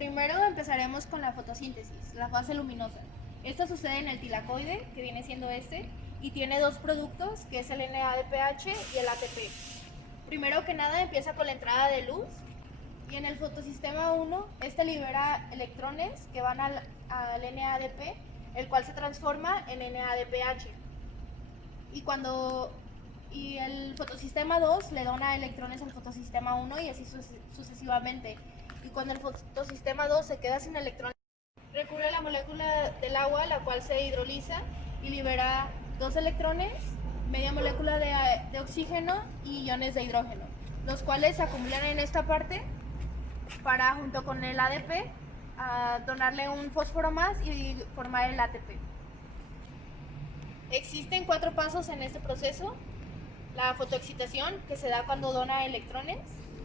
Primero empezaremos con la fotosíntesis, la fase luminosa. Esta sucede en el tilacoide, que viene siendo y tiene dos productos, que es el NADPH y el ATP. Primero que nada empieza con la entrada de luz, y en el fotosistema 1, libera electrones que van al NADP, el cual se transforma en NADPH. Y el fotosistema 2 le dona electrones al fotosistema 1 y así sucesivamente. Y cuando el fotosistema 2 se queda sin electrones, recurre a la molécula del agua, la cual se hidroliza y libera dos electrones, media molécula de oxígeno y iones de hidrógeno, los cuales se acumulan en esta parte para, junto con el ADP, donarle un fósforo más y formar el ATP. Existen 4 pasos en este proceso: la fotoexcitación, que se da cuando dona electrones;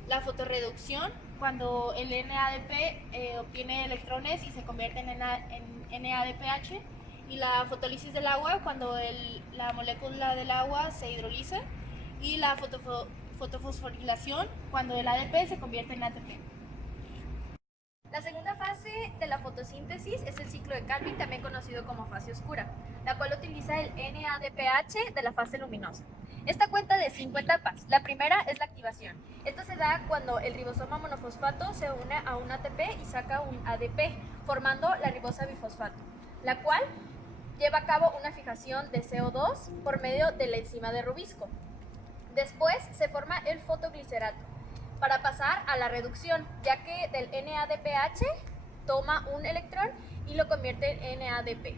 la fotorreducción, cuando el NADP obtiene electrones y se convierte en NADPH; y la fotólisis del agua, cuando la molécula del agua se hidroliza; y la fotofosforilación, cuando el ADP se convierte en ATP. La segunda fase de la fotosíntesis es el ciclo de Calvin, también conocido como fase oscura, la cual utiliza el NADPH de la fase luminosa. Esta cuenta de 5 etapas. La primera es la activación. Esta se da cuando el ribosoma monofosfato se une a un ATP y saca un ADP, formando la ribosa bifosfato, la cual lleva a cabo una fijación de CO2 por medio de la enzima de Rubisco. Después se forma el fotoglicerato, para pasar a la reducción, ya que del NADPH toma un electrón y lo convierte en NADP.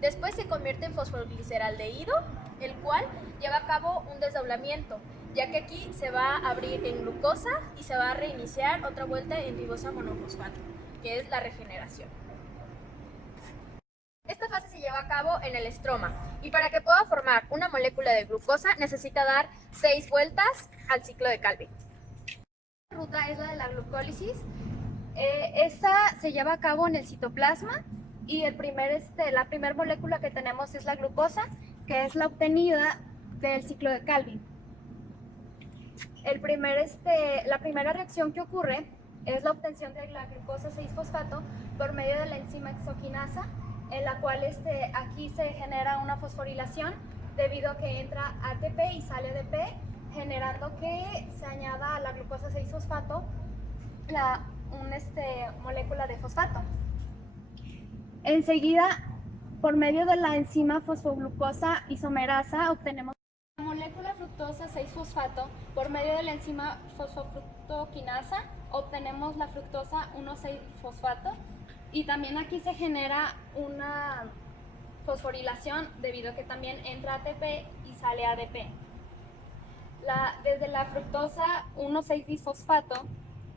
Después se convierte en fosfogliceraldehído, el cual lleva a cabo un desdoblamiento, ya que aquí se va a abrir en glucosa y se va a reiniciar otra vuelta en ribosa monofosfato, que es la regeneración. Esta fase se lleva a cabo en el estroma, y para que pueda formar una molécula de glucosa necesita dar 6 vueltas al ciclo de Calvin. La ruta es la de la glucólisis. Esta se lleva a cabo en el citoplasma y la primera molécula que tenemos es la glucosa, que es la obtenida del ciclo de Calvin. La primera reacción que ocurre es la obtención de la glucosa 6-fosfato por medio de la enzima exoquinasa, en la cual aquí se genera una fosforilación debido a que entra ATP y sale ADP, generando que se añada a la glucosa 6-fosfato una molécula de fosfato. Enseguida, por medio de la enzima fosfoglucosa isomerasa, obtenemos la molécula fructosa 6-fosfato. Por medio de la enzima fosfofructoquinasa, obtenemos la fructosa 1,6-fosfato. Y también aquí se genera una fosforilación debido a que también entra ATP y sale ADP. Desde la fructosa 1,6-bisfosfato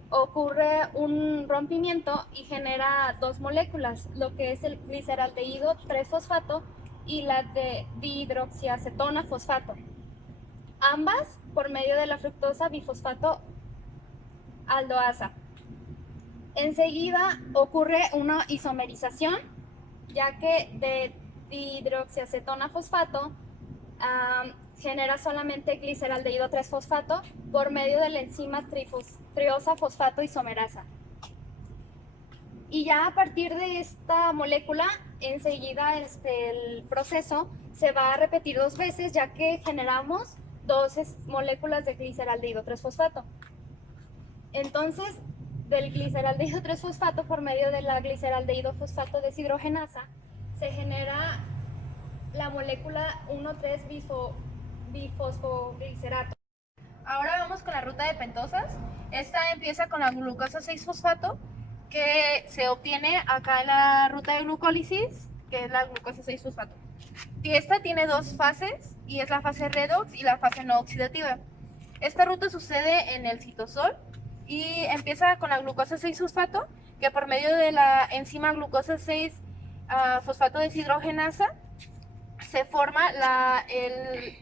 ocurre un rompimiento y genera dos moléculas, lo que es el gliceraldehído 3-fosfato y la de dihidroxiacetona fosfato, ambas por medio de la fructosa bifosfato aldoasa. Enseguida ocurre una isomerización, ya que de dihidroxiacetona fosfato genera solamente gliceraldehído 3-fosfato por medio de la enzima triosa fosfato isomerasa. Y ya a partir de esta molécula, enseguida el proceso se va a repetir 2 veces, ya que generamos 2 moléculas de gliceraldehído 3-fosfato. Entonces, del gliceraldehído 3-fosfato por medio de la gliceraldehído fosfato deshidrogenasa se genera la molécula 1,3-bifosfoglicerato. Ahora vamos con la ruta de pentosas. Esta empieza con la glucosa 6-fosfato, que se obtiene acá en la ruta de glucólisis, que es la glucosa 6-fosfato. Y esta tiene 2 fases, y es la fase redox y la fase no oxidativa. Esta ruta sucede en el citosol y empieza con la glucosa 6-fosfato, que por medio de la enzima glucosa 6-fosfato deshidrogenasa se forma el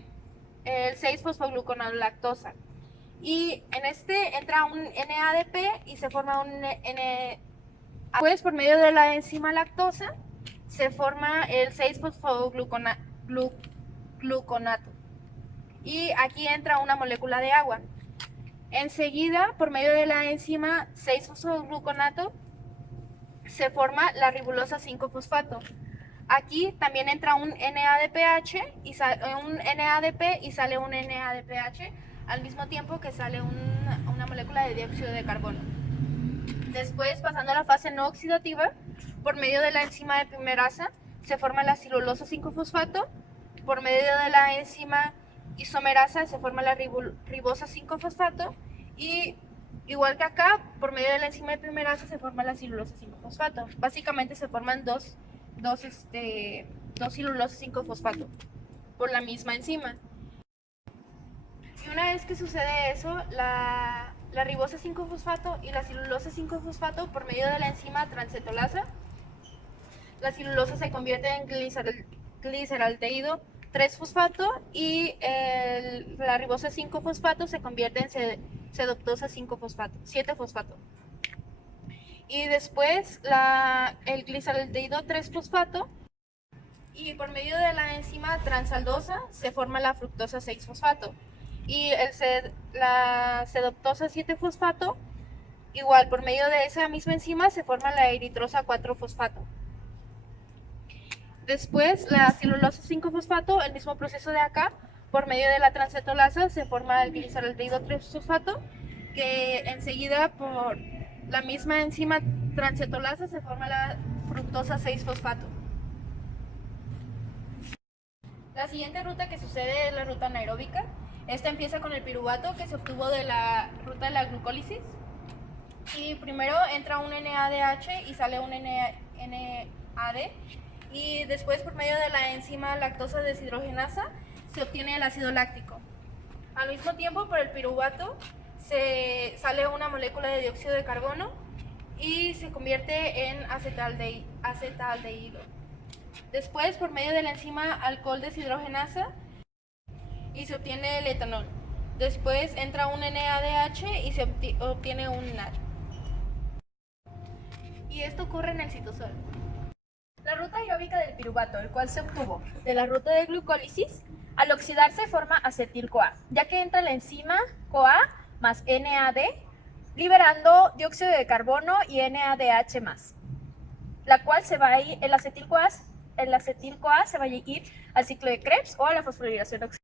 6-fosfogluconolactosa. Y en entra un NADP y se forma un Después, por medio de la enzima lactosa, se forma el 6-fosfogluconato. Y aquí entra una molécula de agua. Enseguida, por medio de la enzima 6-fosfogluconato, se forma la ribosa 5-fosfato. Aquí también entra un NADPH y un NADP y sale un NADPH al mismo tiempo que sale una molécula de dióxido de carbono. Después, pasando a la fase no oxidativa, por medio de la enzima de pimerasa se forma la celulosa 5-fosfato. Por medio de la enzima isomerasa se forma la ribosa 5-fosfato. Y igual que acá, por medio de la enzima de pimerasa se forma la celulosa 5-fosfato. Básicamente se forman dos celulosas 5-fosfato por la misma enzima. Y una vez que sucede eso, la ribosa 5-fosfato y la celulosa 5-fosfato, por medio de la enzima transcetolasa, la celulosa se convierte en gliceraldehído 3-fosfato y la ribosa 5-fosfato se convierte en sedoctosa 7-fosfato. Y después el gliceraldehído 3-fosfato, y por medio de la enzima transaldosa se forma la fructosa 6-fosfato. Y la sedoctosa 7-fosfato, igual por medio de esa misma enzima se forma la eritrosa 4-fosfato. Después la celulosa 5-fosfato, el mismo proceso de acá, por medio de la transcetolasa se forma el gliceraldehído 3-fosfato, que enseguida por la misma enzima transcetolasa se forma la fructosa 6-fosfato. La siguiente ruta que sucede es la ruta anaeróbica. Esta empieza con el piruvato que se obtuvo de la ruta de la glucólisis. Y primero entra un NADH y sale un NAD. Y después, por medio de la enzima lactosa deshidrogenasa, se obtiene el ácido láctico. Al mismo tiempo, por el piruvato sale una molécula de dióxido de carbono y se convierte en acetaldehído. Después, por medio de la enzima alcohol deshidrogenasa, y se obtiene el etanol. Después entra un NADH y se obtiene un NAD. Y esto ocurre en el citosol. La ruta aeróbica del piruvato, el cual se obtuvo de la ruta de glucólisis, al oxidarse forma acetil-CoA, ya que entra la enzima CoA más NAD, liberando dióxido de carbono y NADH más, la cual el acetil-CoA se va a ir al ciclo de Krebs o a la fosforilación oxidada.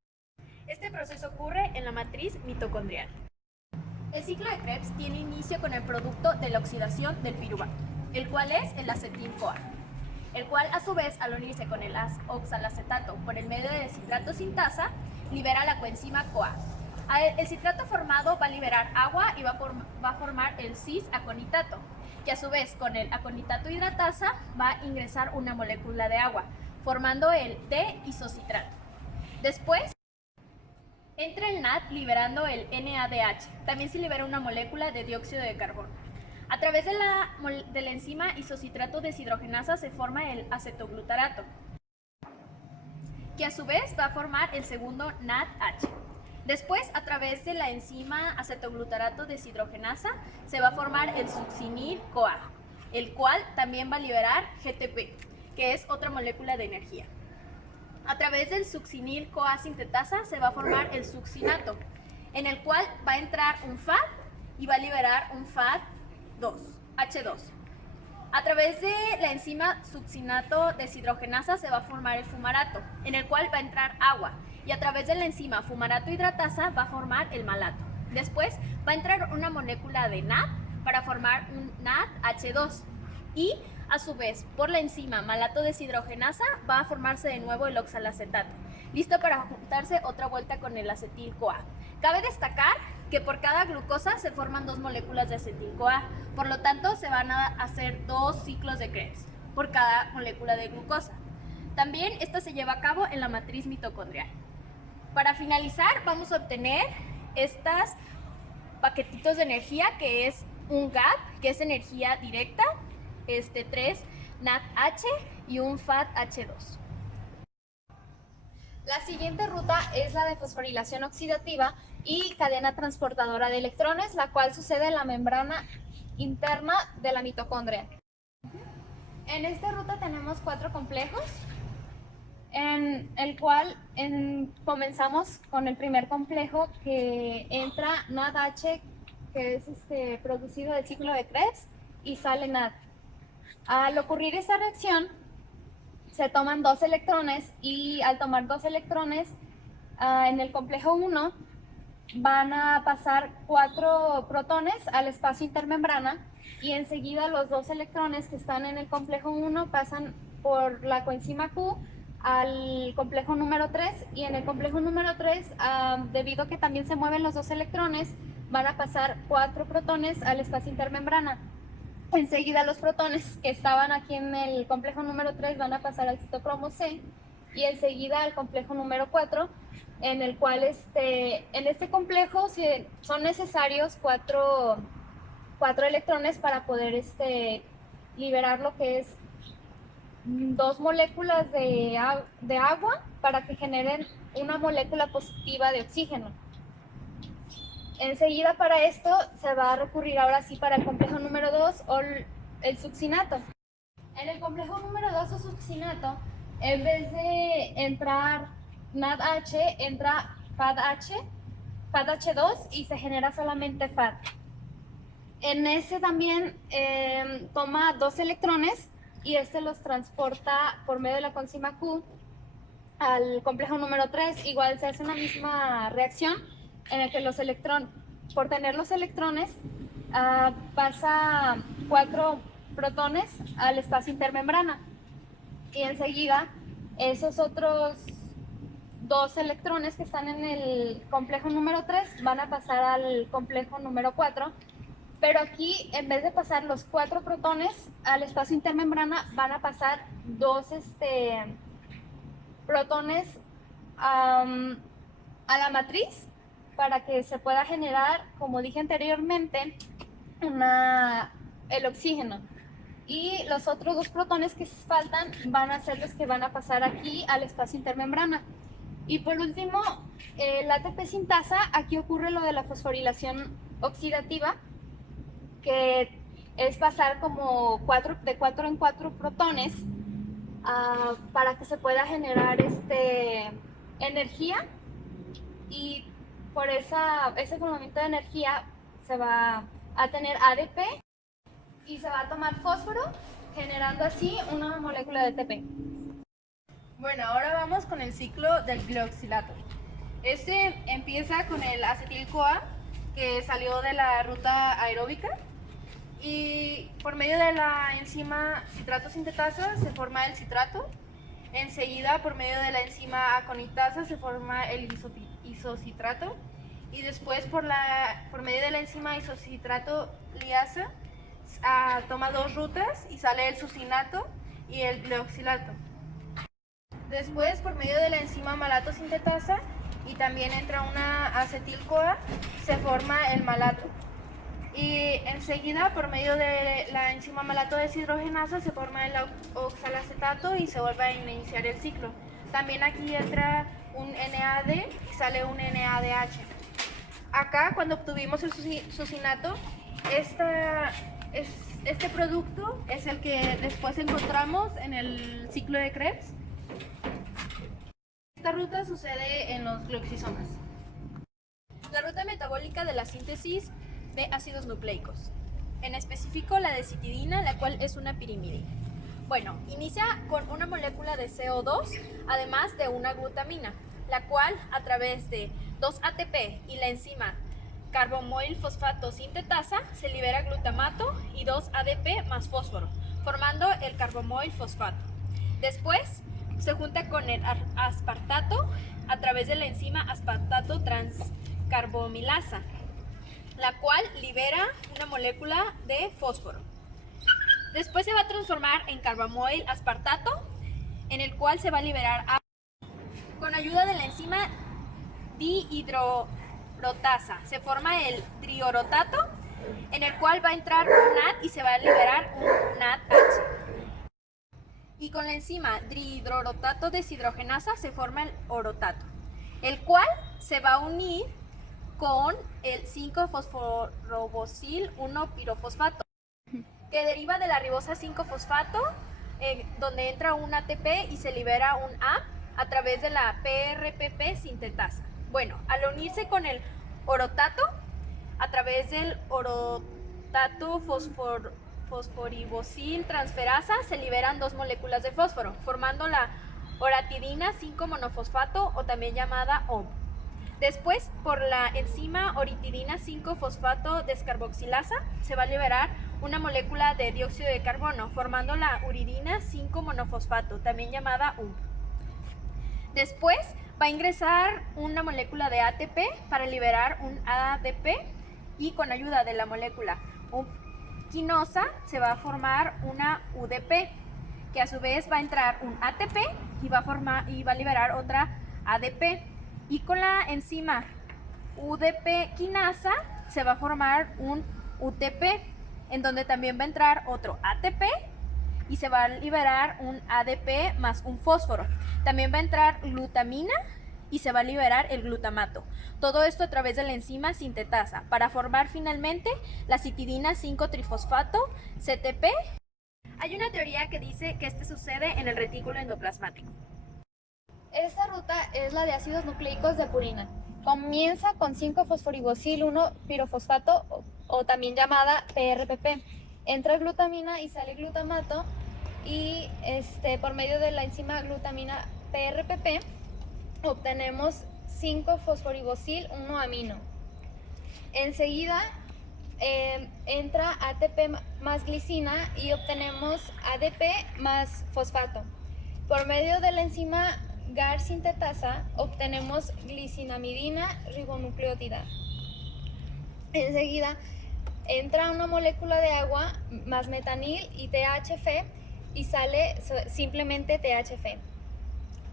Este proceso ocurre en la matriz mitocondrial. El ciclo de Krebs tiene inicio con el producto de la oxidación del piruvato, el cual es el acetil-CoA, el cual a su vez al unirse con el oxalacetato por el medio de citrato sintasa, libera la coenzima CoA. El citrato formado va a liberar agua y va a formar el cis-aconitato, que a su vez con el aconitato hidratasa va a ingresar una molécula de agua, formando el D-isocitrato. Después entra el NAD liberando el NADH. También se libera una molécula de dióxido de carbono. A través de la enzima isocitrato deshidrogenasa se forma el acetoglutarato, que a su vez va a formar el segundo NADH. Después, a través de la enzima acetoglutarato deshidrogenasa se va a formar el succinil-CoA, el cual también va a liberar GTP, que es otra molécula de energía. A través del succinil-CoA sintetasa se va a formar el succinato, en el cual va a entrar un FAD y va a liberar un FAD2, H2. A través de la enzima succinato deshidrogenasa se va a formar el fumarato, en el cual va a entrar agua, y a través de la enzima fumarato hidratasa va a formar el malato. Después va a entrar una molécula de NAD para formar un NADH2, y a su vez por la enzima malato deshidrogenasa va a formarse de nuevo el oxalacetato, listo para juntarse otra vuelta con el acetil-CoA. Cabe destacar que por cada glucosa se forman dos moléculas de acetil-CoA, por lo tanto se van a hacer dos ciclos de Krebs por cada molécula de glucosa. También esta se lleva a cabo en la matriz mitocondrial. Para finalizar vamos a obtener estos paquetitos de energía, que es un GAP, que es energía directa, 3 NADH y un FADH2. La siguiente ruta es la de fosforilación oxidativa y cadena transportadora de electrones, la cual sucede en la membrana interna de la mitocondria. En esta ruta tenemos 4 complejos, en el cual comenzamos con el primer complejo, que entra NADH, que es producido del ciclo de Krebs, y sale NAD. Al ocurrir esa reacción, se toman 2 electrones y al tomar 2 electrones en el complejo 1 van a pasar 4 protones al espacio intermembrana y enseguida los 2 electrones que están en el complejo 1 pasan por la coenzima Q al complejo número 3 y en el complejo número 3, debido a que también se mueven los 2 electrones, van a pasar 4 protones al espacio intermembrana. Enseguida los protones que estaban aquí en el complejo número 3 van a pasar al citocromo C y enseguida al complejo número 4, en el cual en este complejo son necesarios 4 electrones para poder liberar lo que es 2 moléculas de agua para que generen una molécula positiva de oxígeno. Enseguida para esto se va a recurrir ahora sí para el complejo número 2 o el succinato. En el complejo número 2 o succinato, en vez de entrar NADH, entra FADH2 y se genera solamente FAD. En ese también toma 2 electrones y los transporta por medio de la coenzima Q al complejo número 3. Igual se hace una misma reacción en el que por tener los electrones, pasa 4 protones al espacio intermembrana y enseguida esos otros 2 electrones que están en el complejo número 3 van a pasar al complejo número 4, pero aquí en vez de pasar los 4 protones al espacio intermembrana van a pasar 2 protones a la matriz para que se pueda generar, como dije anteriormente, el oxígeno. Y los otros 2 protones que faltan van a ser los que van a pasar aquí al espacio intermembrana. Y por último, la ATP sintasa, aquí ocurre lo de la fosforilación oxidativa, que es pasar como de 4 en 4 protones para que se pueda generar energía, y por ese movimiento de energía se va a tener ADP y se va a tomar fósforo, generando así una molécula de ATP. Bueno, ahora vamos con el ciclo del glioxilato. Este empieza con el acetil-CoA, que salió de la ruta aeróbica, y por medio de la enzima citrato sintetasa se forma el citrato. Enseguida, por medio de la enzima aconitasa se forma el isocitrato, y después por medio de la enzima isocitrato liasa toma 2 rutas y sale el succinato y el glioxilato. Después, por medio de la enzima malato sintetasa y también entra una acetil-CoA, se forma el malato. Y enseguida, por medio de la enzima malato deshidrogenasa, se forma el oxalacetato y se vuelve a iniciar el ciclo. También aquí entra un NAD y sale un NADH. Acá, cuando obtuvimos el succinato, este producto es el que después encontramos en el ciclo de Krebs. Esta ruta sucede en los glioxisomas. La ruta metabólica de la síntesis de ácidos nucleicos, en específico la decitidina, la cual es una pirimidina. Bueno, inicia con una molécula de CO2, además de una glutamina, la cual a través de 2 ATP y la enzima carbomoil fosfato sintetasa se libera glutamato y 2 ADP más fósforo, formando el carbomoil fosfato. Después se junta con el aspartato a través de la enzima aspartato transcarbamilasa, la cual libera una molécula de fósforo. Después se va a transformar en carbamoil aspartato, en el cual se va a liberar agua. Con ayuda de la enzima dihidroorotasa se forma el triorotato, en el cual va a entrar un NAD y se va a liberar un NADH. Y con la enzima dihidroorotato deshidrogenasa se forma el orotato, el cual se va a unir con el 5-fosforobosil 1-pirofosfato, que deriva de la ribosa 5-fosfato, donde entra un ATP y se libera un A través de la PRPP sintetasa. Bueno, al unirse con el orotato, a través del orotato fosforibosil transferasa se liberan 2 moléculas de fósforo, formando la oratidina 5-monofosfato o también llamada OMP. Después, por la enzima oritidina 5-fosfato descarboxilasa, se va a liberar una molécula de dióxido de carbono, formando la uridina 5-monofosfato, también llamada UMP. Después, va a ingresar una molécula de ATP para liberar un ADP y con ayuda de la molécula UMP quinosa se va a formar una UDP, que a su vez va a entrar un ATP y va a liberar otra ADP. Y con la enzima UDP quinasa se va a formar un UTP, en donde también va a entrar otro ATP y se va a liberar un ADP más un fósforo. También va a entrar glutamina y se va a liberar el glutamato. Todo esto a través de la enzima sintetasa para formar finalmente la citidina 5-trifosfato, CTP. Hay una teoría que dice que este sucede en el retículo endoplasmático. Esta ruta es la de ácidos nucleicos de purina. Comienza con 5-fosforibosil 1-pirofosfato o también llamada PRPP. Entra glutamina y sale glutamato y por medio de la enzima glutamina PRPP obtenemos 5-fosforibosil 1-amino. Enseguida entra ATP más glicina y obtenemos ADP más fosfato. Por medio de la enzima GAR sintetasa obtenemos glicinamidina ribonucleótida. Enseguida entra una molécula de agua más metanil y THF y sale simplemente THF.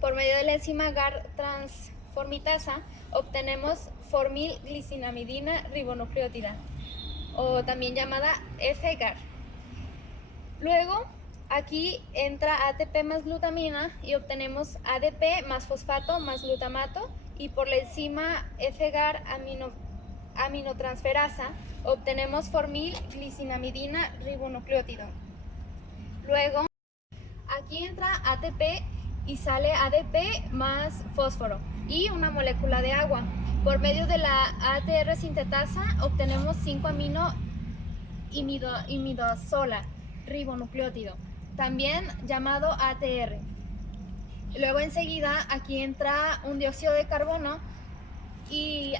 Por medio de la enzima GAR transformitasa obtenemos formilglicinamidina ribonucleótida o también llamada FGAR. Luego aquí entra ATP más glutamina y obtenemos ADP más fosfato más glutamato y por la enzima FGAR aminotransferasa obtenemos formilglicinamidina ribonucleótido. Luego aquí entra ATP y sale ADP más fósforo y una molécula de agua. Por medio de la ATR sintetasa obtenemos 5-amino imidazola ribonucleótido, también llamado ATR. Luego enseguida aquí entra un dióxido de carbono y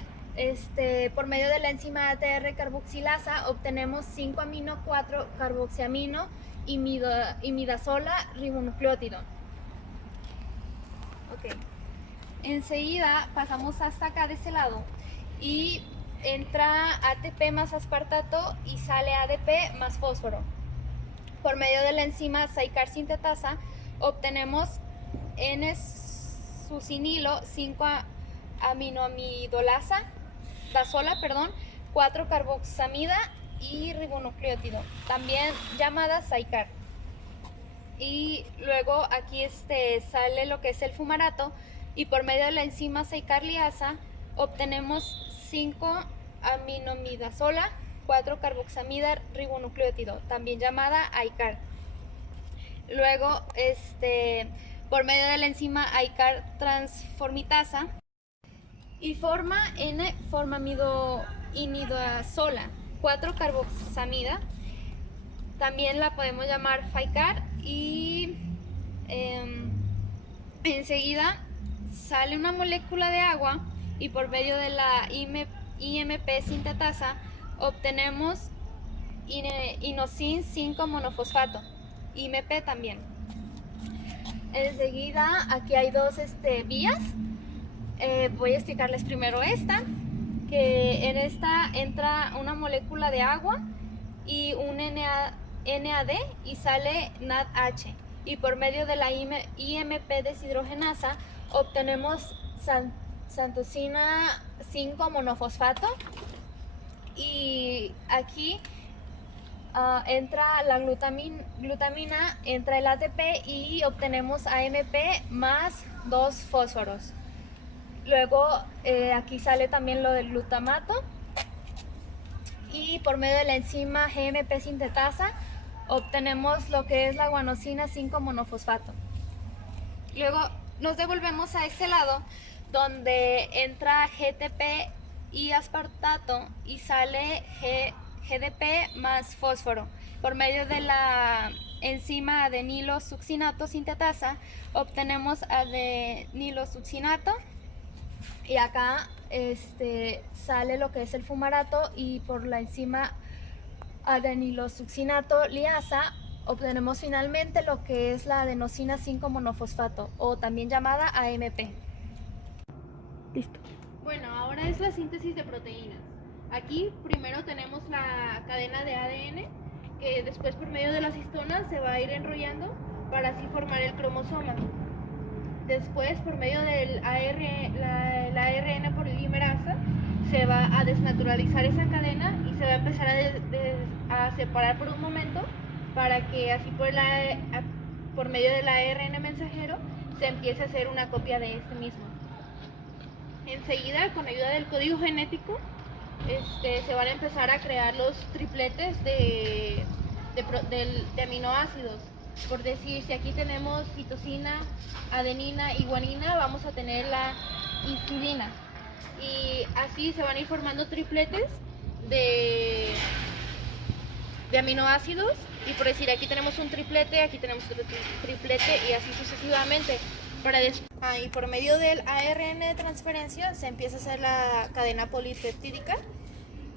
por medio de la enzima ATR carboxilasa obtenemos 5-amino 4-carboxiamino imidazola ribonucleótido. Okay. Enseguida pasamos hasta acá de este lado y entra ATP más aspartato y sale ADP más fósforo. Por medio de la enzima SAICAR sintetasa obtenemos N-sucinilo 5-aminoamidolasa, dazola, 4-carboxamida y ribonucleótido, también llamada SAICAR. Y luego aquí sale lo que es el fumarato y por medio de la enzima SAICAR liasa obtenemos 5-aminamidazola 4-carboxamida ribonucleótido, también llamada AICAR. Luego, por medio de la enzima AICAR transformitasa y forma N-formamidoinidazola 4-carboxamida, también la podemos llamar FAICAR y enseguida sale una molécula de agua y por medio de la IMP sintetasa obtenemos inosin 5-monofosfato, IMP también. Enseguida aquí hay dos vías. Voy a explicarles primero esta, que en esta entra una molécula de agua y un NAD y sale NADH. Y por medio de la IMP deshidrogenasa obtenemos santosina 5-monofosfato y aquí entra la glutamina, entra el ATP y obtenemos AMP más 2 fósforos. Luego aquí sale también lo del glutamato y por medio de la enzima GMP sintetasa obtenemos lo que es la guanosina 5-monofosfato. Luego nos devolvemos a este lado donde entra GTP y aspartato y sale GDP más fósforo por medio de la enzima adenilosuccinato sintetasa, obtenemos adenilasuccinato y acá sale lo que es el fumarato, y por la enzima adenilosuccinato liasa obtenemos finalmente lo que es la adenosina 5-monofosfato, o también llamada AMP. Listo. Bueno, ahora es la síntesis de proteínas. Aquí primero tenemos la cadena de ADN, que después por medio de las histonas se va a ir enrollando para así formar el cromosoma. Después, por medio del la ARN polimerasa, se va a desnaturalizar esa cadena y se va a empezar a separar por un momento, para que así por medio del ARN mensajero se empiece a hacer una copia de este mismo. Enseguida, con ayuda del código genético, se van a empezar a crear los tripletes de aminoácidos. Por decir, si aquí tenemos citosina, adenina y guanina, vamos a tener la histidina. Y así se van a ir formando tripletes de aminoácidos. Y por decir, aquí tenemos un triplete, aquí tenemos otro triplete, y así sucesivamente. Y por medio del ARN de transferencia se empieza a hacer la cadena polipeptídica,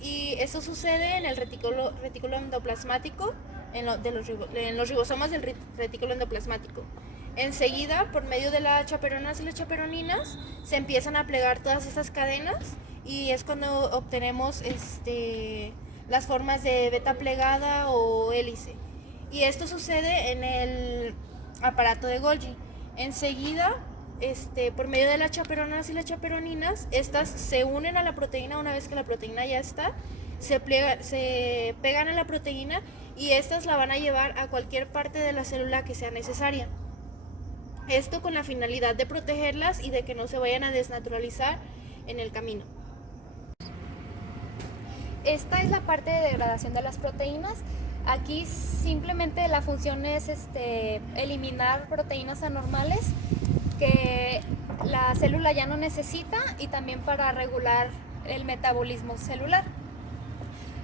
y esto sucede en el retículo endoplasmático, en los ribosomas del retículo endoplasmático. Enseguida, por medio de las chaperonas y las chaperoninas, se empiezan a plegar todas estas cadenas, y es cuando obtenemos las formas de beta plegada o hélice. Y esto sucede en el aparato de Golgi. Enseguida, por medio de las chaperonas y las chaperoninas, estas se unen a la proteína. Una vez que la proteína ya está, se pegan a la proteína, y estas la van a llevar a cualquier parte de la célula que sea necesaria. Esto con la finalidad de protegerlas y de que no se vayan a desnaturalizar en el camino. Esta es la parte de degradación de las proteínas. Aquí simplemente la función es eliminar proteínas anormales que la célula ya no necesita, y también para regular el metabolismo celular.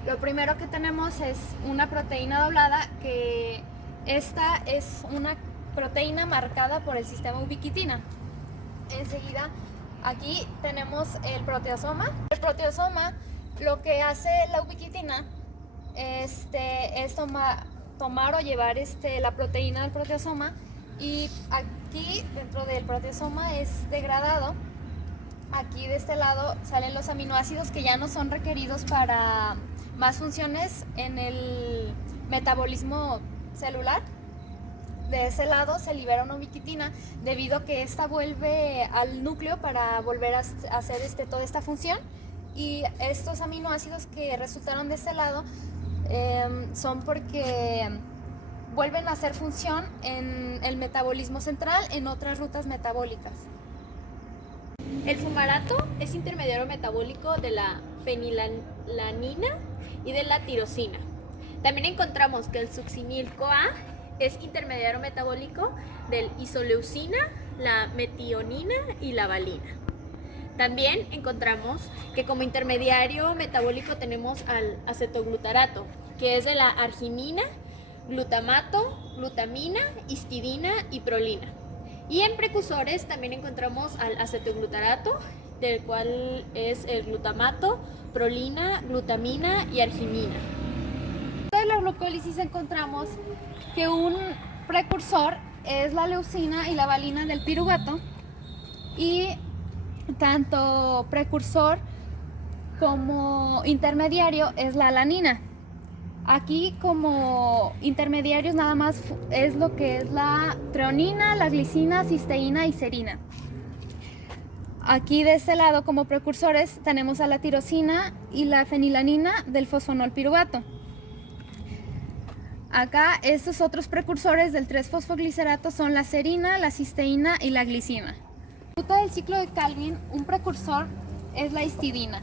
Lo primero que tenemos es una proteína doblada, que esta es una proteína marcada por el sistema ubiquitina. Enseguida aquí tenemos el proteasoma. El proteasoma, lo que hace la ubiquitina es tomar o llevar la proteína del proteasoma, y aquí dentro del proteasoma es degradado. Aquí de este lado salen los aminoácidos que ya no son requeridos para más funciones en el metabolismo celular. De ese lado se libera una ubiquitina, debido a que esta vuelve al núcleo para volver a hacer toda esta función. Y estos aminoácidos que resultaron de este lado son porque vuelven a hacer función en el metabolismo central, en otras rutas metabólicas. El fumarato es intermediario metabólico de la fenilalanina y de la tirosina. También encontramos que el succinil-CoA es intermediario metabólico del isoleucina, la metionina y la valina. También encontramos que como intermediario metabólico tenemos al acetoglutarato, que es de la arginina, glutamato, glutamina, histidina y prolina. Y en precursores también encontramos al acetoglutarato, del cual es el glutamato, prolina, glutamina y arginina. En la glucólisis encontramos que un precursor es la leucina y la valina del piruvato, y tanto precursor como intermediario es la alanina. Aquí como intermediarios nada más es lo que es la treonina, la glicina, cisteína y serina. Aquí de este lado como precursores tenemos a la tirosina y la fenilanina del fosfonol piruvato. Acá estos otros precursores del 3-fosfoglicerato son la serina, la cisteína y la glicina. En la ruta del ciclo de Calvin, un precursor es la histidina.